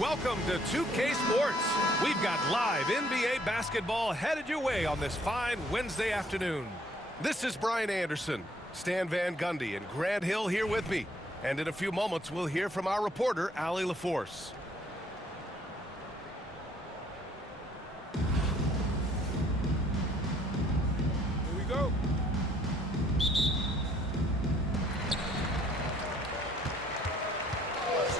Welcome to 2K Sports. We've got live NBA basketball headed your way on this fine Wednesday afternoon. This is Brian Anderson, Stan Van Gundy, and Grant Hill here with me. And in a few moments, we'll hear from our reporter, Allie LaForce. Here we go.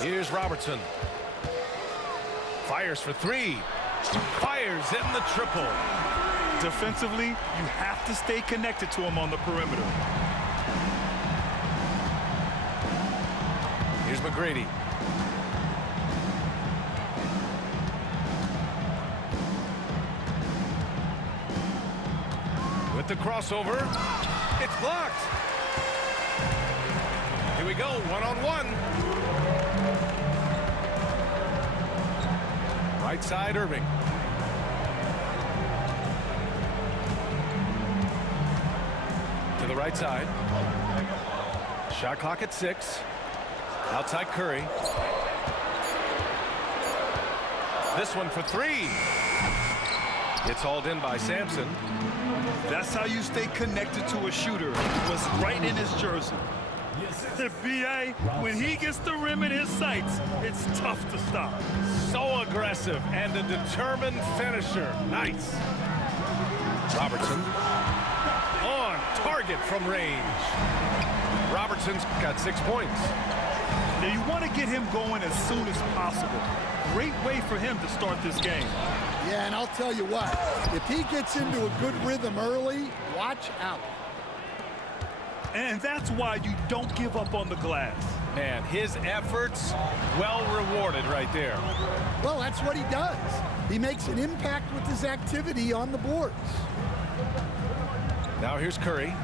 Here's Robertson. Fires for three. Fires in the triple. Defensively, you have to stay connected to him on the perimeter. Here's McGrady. With the crossover. It's blocked. Here we go, one-on-one. Right side, Irving. To the right side. Shot clock at 6. Outside Curry. This one for 3. It's hauled in by Sampson. That's how you stay connected to a shooter. It was right in his jersey. The BA, when he gets the rim in his sights, it's tough to stop. So aggressive and a determined finisher. Nice. Robertson on target from range. Robertson's got 6 points. Now you want to get him going as soon as possible. Great way for him to start this game. Yeah, and I'll tell you what, if he gets into a good rhythm early, watch out. And that's why you don't give up on the glass. Man, his efforts well rewarded right there. Well, that's what he does. He makes an impact with his activity on the boards. Now here's Curry.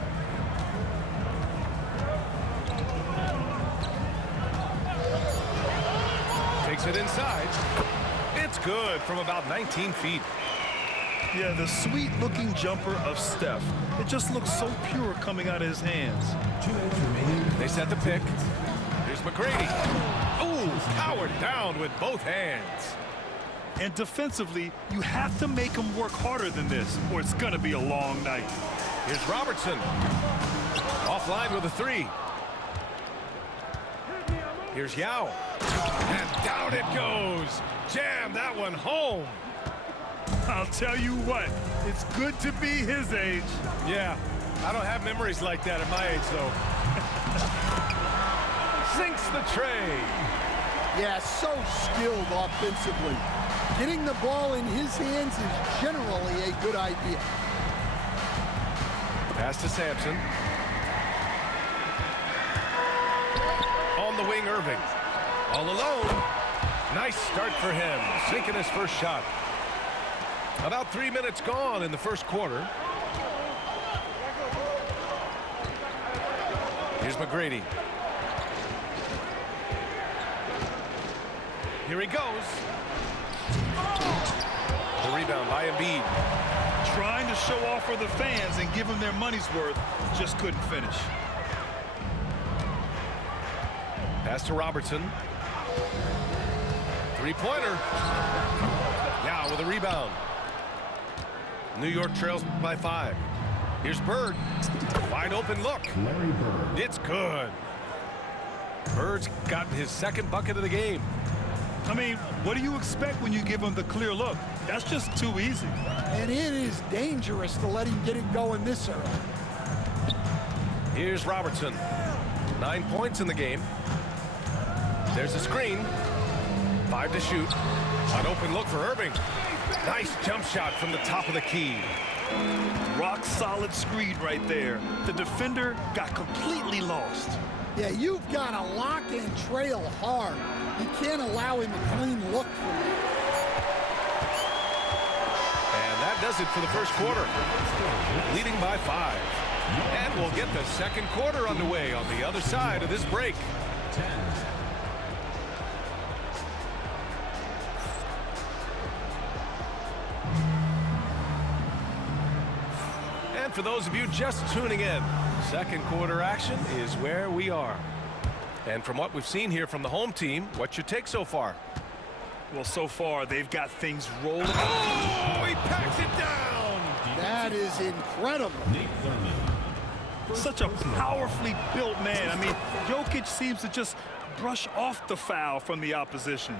Takes it inside. It's good from about 19 feet. Yeah, the sweet-looking jumper of Steph. It just looks so pure coming out of his hands. They set the pick. Here's McGrady. Ooh, powered down with both hands. And defensively, you have to make him work harder than this, or it's going to be a long night. Here's Robertson. Offline with a 3. Here's Yao. And down it goes. Jam that one home. I'll tell you what, it's good to be his age. Yeah, I don't have memories like that at my age, though. Sinks the tray. Yeah, so skilled offensively. Getting the ball in his hands is generally a good idea. Pass to Sampson. On the wing, Irving. All alone. Nice start for him, sinking his first shot. About 3 minutes gone in the first quarter. Here's McGrady. Here he goes. The rebound by Embiid. Trying to show off for the fans and give them their money's worth, just couldn't finish. Pass to Robertson. Three-pointer. Yeah, with a rebound. New York trails by 5. Here's Bird. Wide open look. Larry Bird. It's good. Bird's gotten his second bucket of the game. I mean, what do you expect when you give him the clear look? That's just too easy. And it is dangerous to let him get it going this early. Here's Robertson. 9 points in the game. There's a screen. 5 to shoot. An open look for Irving. Nice jump shot from the top of the key. Rock solid screen right there. The defender got completely lost. Yeah, you've got to lock and trail hard. You can't allow him a clean look from you. And that does it for the first quarter. Leading by 5. And we'll get the second quarter underway on the other side of this break. 10. And for those of you just tuning in, second quarter action is where we are. And from what we've seen here from the home team, what's your take so far? Well, so far, they've got things rolling. Oh, he packs it down. That is incredible. Such a powerfully built man. I mean, Jokic seems to just brush off the foul from the opposition.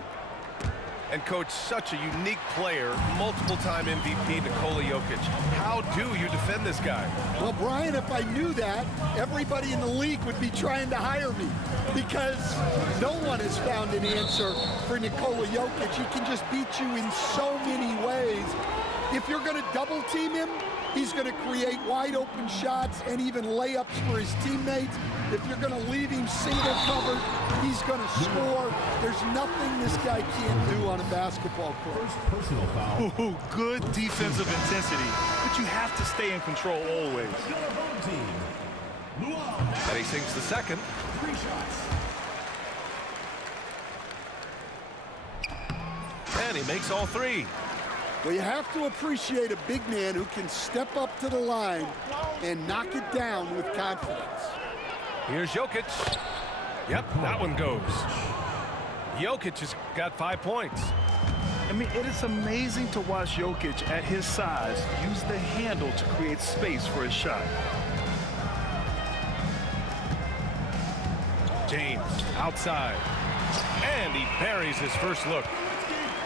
And coach, such a unique player, multiple-time MVP Nikola Jokic. How do you defend this guy? Well, Brian, if I knew that, everybody in the league would be trying to hire me because no one has found an answer for Nikola Jokic. He can just beat you in so many ways. If you're going to double team him, he's going to create wide open shots and even layups for his teammates. If you're going to leave him single covered, he's going to score. There's nothing this guy can't do on a basketball court. Personal foul. Ooh, good defensive intensity, but you have to stay in control always. And he sinks the second. 3 shots. And he makes all 3. Well, you have to appreciate a big man who can step up to the line and knock it down with confidence. Here's Jokic. Yep, that one goes. Jokic has got 5 points. I mean, it is amazing to watch Jokic at his size use the handle to create space for his shot. James outside. And he buries his first look.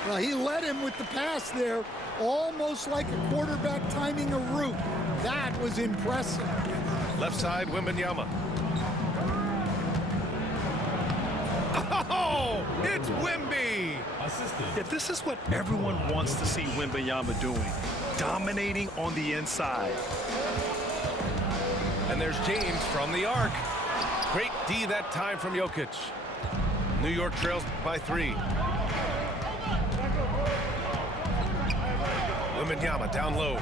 Well, he led him with the pass there, almost like a quarterback timing a route. That was impressive. Left side, Wembanyama. Oh, it's Wemby. Yeah, this is what everyone wants to see Wembanyama doing, dominating on the inside. And there's James from the arc. Great D that time from Jokic. New York trails by 3. Wembanyama down low.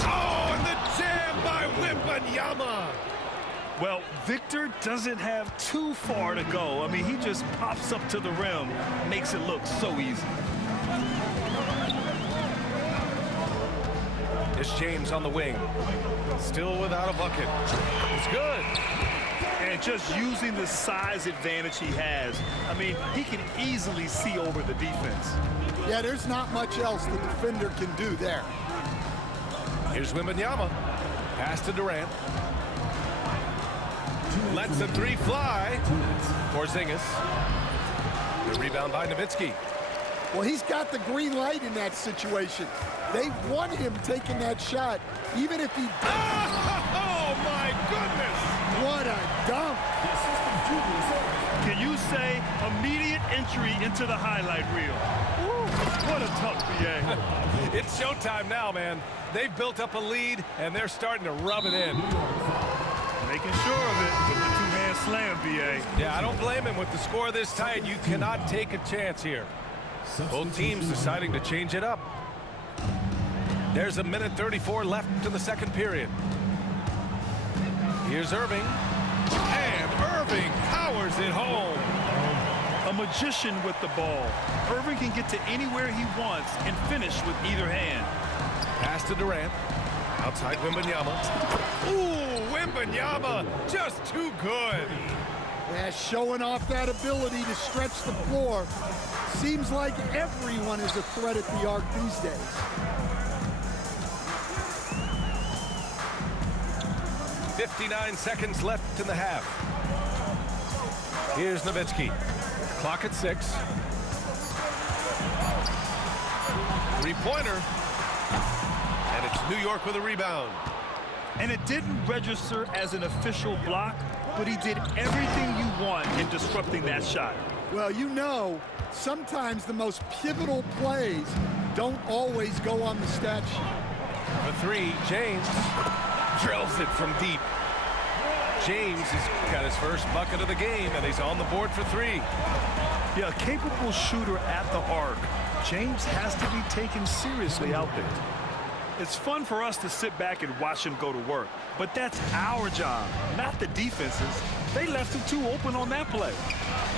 Oh, and the jam by Wembanyama. Well, Victor doesn't have too far to go. I mean, he just pops up to the rim, makes it look so easy. It's James on the wing. Still without a bucket. It's good. And just using the size advantage he has, I mean, he can easily see over the defense. Yeah, there's not much else the defender can do there. Here's Wembanyama. Pass to Durant. Lets the 3 fly. Porzingis. The rebound by Nowitzki. Well, he's got the green light in that situation. They want him taking that shot, even if he... Oh, my goodness! What a dunk! Can you say immediate entry into the highlight reel? Woo, what a tough BA. It's showtime now, man. They've built up a lead, and they're starting to rub it in. Making sure of it with the 2-hand slam, BA. Yeah, I don't blame him. With the score this tight, you cannot take a chance here. Both teams deciding to change it up. There's 1:34 left in the second period. Here's Irving. And Irving powers it home. A magician with the ball. Irving can get to anywhere he wants and finish with either hand. Pass to Durant. Outside Wembanyama. Ooh, Wembanyama just too good. Yeah, showing off that ability to stretch the floor. Seems like everyone is a threat at the arc these days. .59 seconds left in the half. Here's Nowitzki. Clock at 6. 3-pointer. And it's New York with a rebound. And it didn't register as an official block, but he did everything you want in disrupting that shot. Well, you know, sometimes the most pivotal plays don't always go on the stat sheet. For 3, James drills it from deep. James has got his first bucket of the game, and he's on the board for 3. Yeah, a capable shooter at the arc. James has to be taken seriously out there. It's fun for us to sit back and watch him go to work, but that's our job, not the defenses. They left him too open on that play.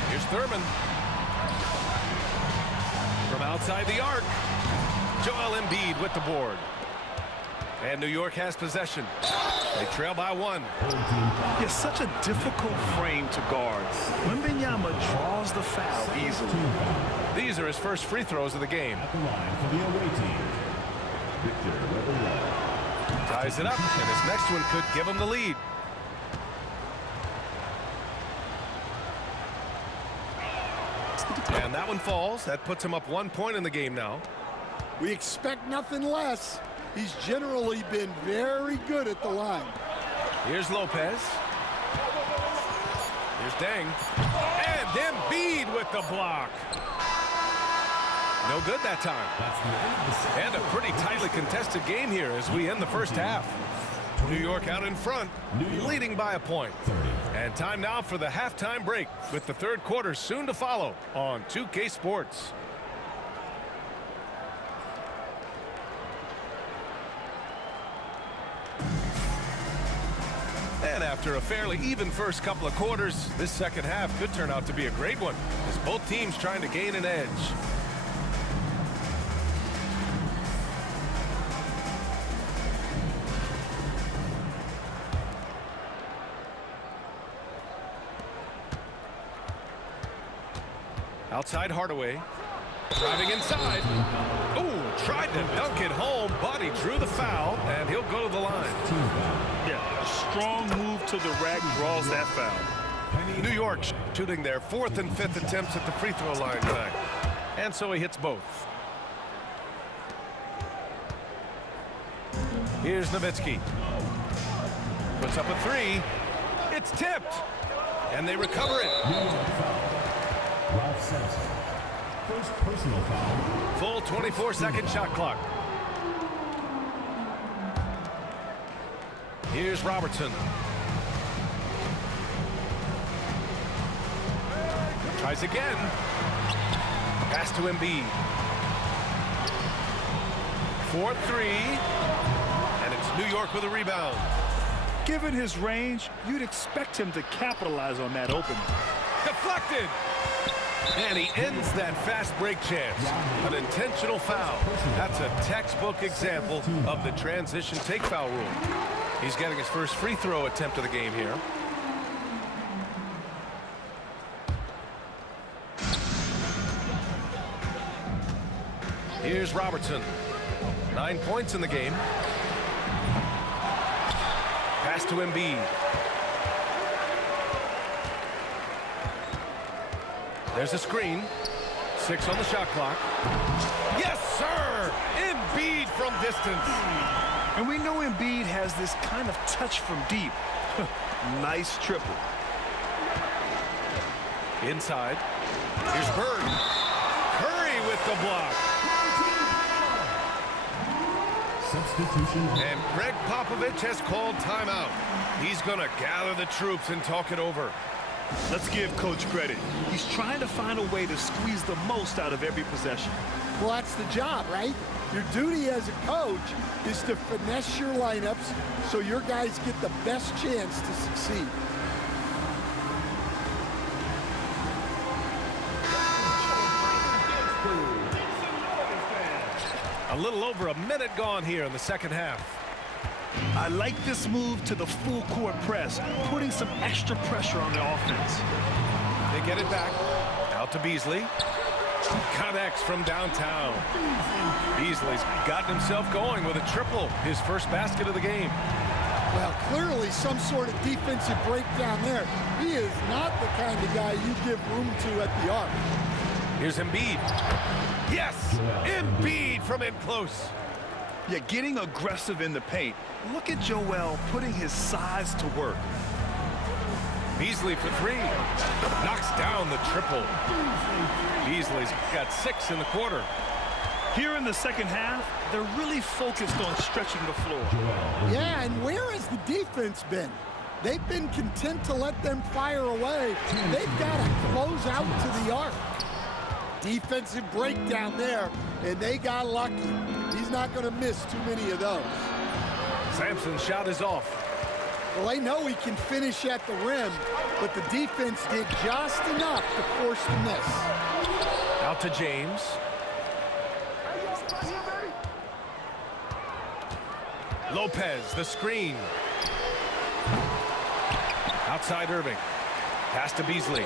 Here's Thurman. From outside the arc, Joel Embiid with the board. And New York has possession. They trail by 1. It's such a difficult frame to guard. Wembanyama draws the foul easily. These are his first free throws of the game. At the line for the away team, Victor Wembanyama. Ties it up, and his next one could give him the lead. And that one falls. That puts him up 1 point in the game now. We expect nothing less. He's generally been very good at the line. Here's Lopez. Here's Deng. And Embiid with the block. No good that time. And a pretty tightly contested game here as we end the first half. New York out in front, leading by a point. And time now for the halftime break with the third quarter soon to follow on 2K Sports. And after a fairly even first couple of quarters, this second half could turn out to be a great one as both teams trying to gain an edge. Outside Hardaway, driving inside. Ooh, tried to dunk it home, but he drew the foul, and he'll go to the line. Yeah, a strong move to the rack draws that foul. New York shooting their 4th and 5th attempts at the free throw line tonight. And so he hits both. Here's Nowitzki. Puts up a 3. It's tipped. And they recover it. Ralph Sampson. First personal foul. Full 24-second shot clock. Here's Robertson. Tries again. Pass to Embiid. 4-3. And it's New York with a rebound. Given his range, you'd expect him to capitalize on that opening. Deflected. And he ends that fast break chance. An intentional foul. That's a textbook example of the transition take foul rule. He's getting his first free throw attempt of the game here. Here's Robertson. 9 points in the game. Pass to Embiid. There's a screen. 6 on the shot clock. Yes, sir! Embiid from distance. And we know Embiid has this kind of touch from deep. Nice triple. Inside. Here's Bird. Curry with the block. Substitution. And Greg Popovich has called timeout. He's going to gather the troops and talk it over. Let's give Coach credit. He's trying to find a way to squeeze the most out of every possession. Well, that's the job, right? Your duty as a coach is to finesse your lineups so your guys get the best chance to succeed. A little over a minute gone here in the second half. I like this move to the full court press, putting some extra pressure on the offense. They get it back. Out to Beasley. Connects from downtown. Beasley's gotten himself going with a triple, his first basket of the game. Well, clearly some sort of defensive breakdown there. He is not the kind of guy you give room to at the arc. Here's Embiid. Yes! Embiid from in close. Yeah, getting aggressive in the paint. Look at Joel putting his size to work. Beasley for 3. Knocks down the triple. Beasley's got 6 in the quarter. Here in the second half, they're really focused on stretching the floor. Yeah, and where has the defense been? They've been content to let them fire away. They've got to close out to the arc. Defensive breakdown there, and they got lucky. He's not going to miss too many of those. Sampson's shot is off. Well, they know he can finish at the rim, but the defense did just enough to force the miss. Out to James. Lopez, the screen. Outside Irving. Pass to Beasley.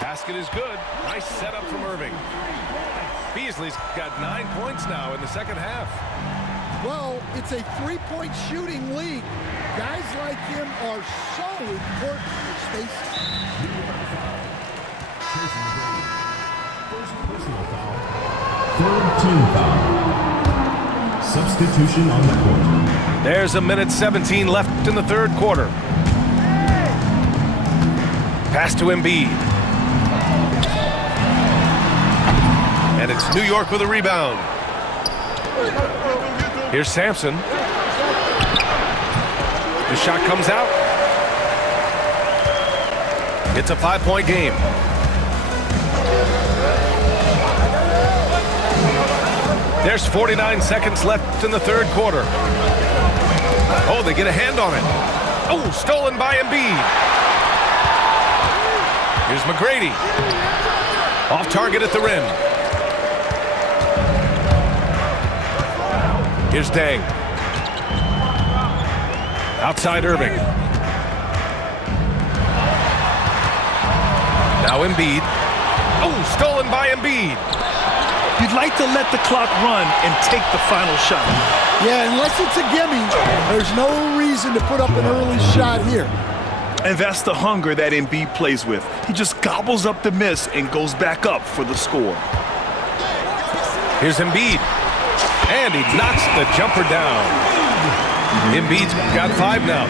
Basket is good. Nice setup from Irving. Beasley's got 9 points now in the second half. Well, it's a three-point shooting league. Guys like him are so important for space. First personal foul. Third team foul. Substitution on the court. There's a minute 17 left in the third quarter. Pass to Embiid. And it's New York with a rebound. Here's Sampson. The shot comes out. It's a 5-point game. There's 49 seconds left in the third quarter. Oh, they get a hand on it. Oh, stolen by Embiid. Here's McGrady. Off target at the rim. Here's Dang. Outside Irving. Now Embiid. Oh, stolen by Embiid. You'd like to let the clock run and take the final shot. Yeah, unless it's a gimme, there's no reason to put up an early shot here. And that's the hunger that Embiid plays with. He just gobbles up the miss and goes back up for the score. Here's Embiid. And he knocks the jumper down. Embiid's got 5 now.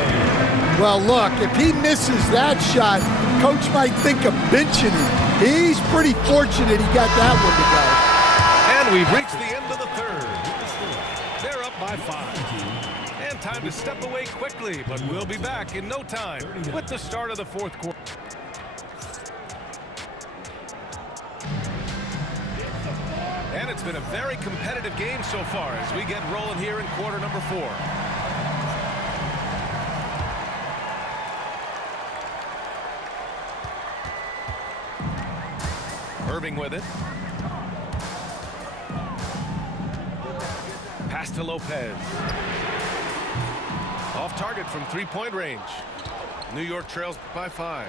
Well, look, if he misses that shot, coach might think of benching him. He's pretty fortunate he got that one to go. And we've reached the end of the third. They're up by 5. And time to step away quickly, but we'll be back in no time with the start of the fourth quarter. And it's been a very competitive game so far as we get rolling here in quarter number 4. Irving with it. Pass to Lopez. Off target from 3-point range. New York trails by 5.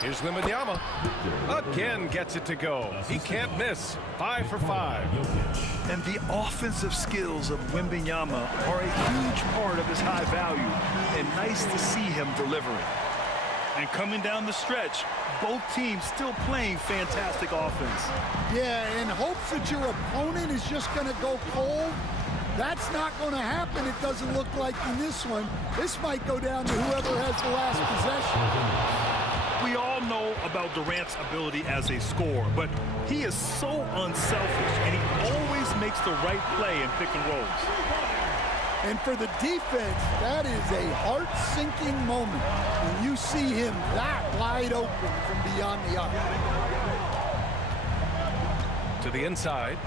Here's Wembanyama. Again gets it to go. He can't miss. 5 for 5. And the offensive skills of Wembanyama are a huge part of his high value. And nice to see him delivering. And coming down the stretch, both teams still playing fantastic offense. Yeah, in hopes that your opponent is just going to go cold. That's not going to happen, it doesn't look like in this one. This might go down to whoever has the last possession. We all know about Durant's ability as a scorer, but he is so unselfish, and he always makes the right play in pick and rolls. And for the defense, that is a heart-sinking moment when you see him that wide open from beyond the arc. To the inside.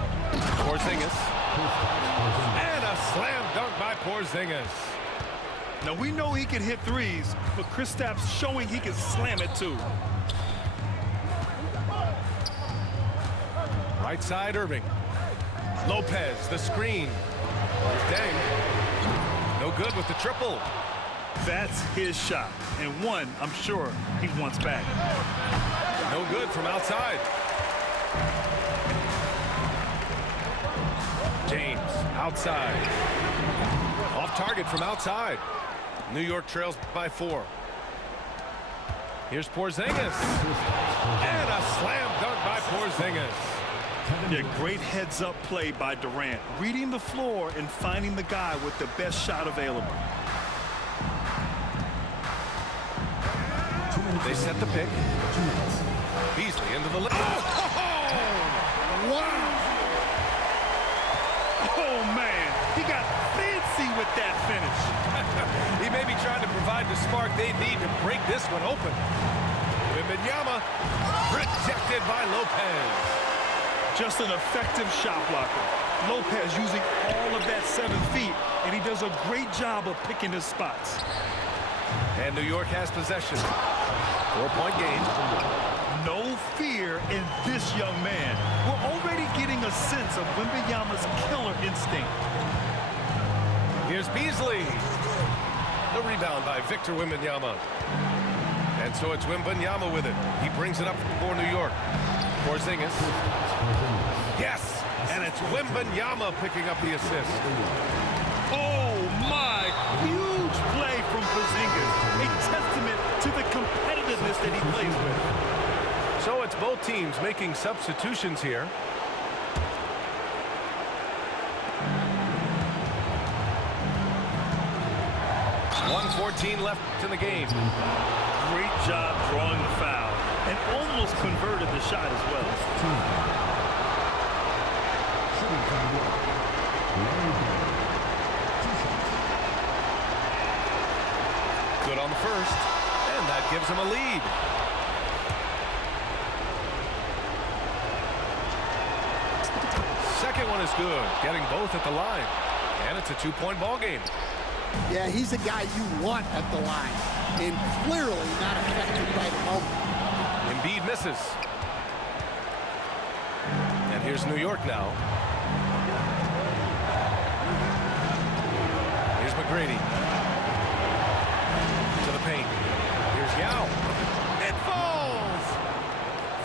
Porzingis. And a slam dunk by Porzingis. Now, we know he can hit threes, but Kristaps showing he can slam it too. Right side, Irving. Lopez, the screen. There's Dang. No good with the triple. That's his shot, and one I'm sure he wants back. No good from outside. James, outside. Off target from outside. New York trails by 4. Here's Porzingis. And a slam dunk by Porzingis. Yeah, great heads-up play by Durant, reading the floor and finding the guy with the best shot available. They set the pick. Beasley into the left. Wow! Oh, man, he got fancy with that finish. He may be trying to provide the spark they need to break this one open. Wembanyama rejected by Lopez. Just an effective shot blocker. Lopez using all of that 7 feet, and he does a great job of picking his spots. And New York has possession. 4-point game. No fear in this young man. We're already getting a sense of Wembanyama's killer instinct. Here's Beasley. The rebound by Victor Wembanyama. And so it's Wembanyama with it. He brings it up for New York. Porzingis. Yes! And it's Wembanyama picking up the assist. Oh, my. Huge play from Porzingis. A testament to the competitiveness that he plays with. So it's both teams making substitutions here. .114 left in the game. Great job drawing the foul and almost converted the shot as well. Good on the first, and that gives him a lead. Second one is good, getting both at the line. And it's a two-point ball game. Yeah, he's a guy you want at the line, and clearly not affected by the moment. Embiid misses. And here's New York now. Here's McGrady. To the paint. Here's Yao. It falls!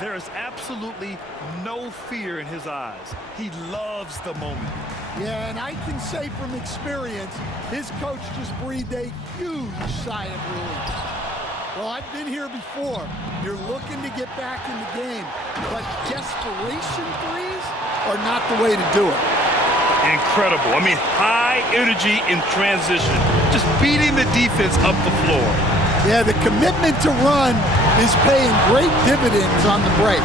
There is absolutely no fear in his eyes. He loves the moment. Yeah, and I can say from experience, his coach just breathed a huge sigh of relief. Well, I've been here before. You're looking to get back in the game, but desperation threes are not the way to do it. Incredible. I mean, high energy in transition. Just beating the defense up the floor. Yeah, the commitment to run is paying great dividends on the break.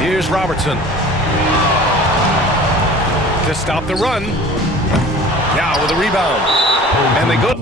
Here's Robertson. To stop the run. Now with a rebound. And they go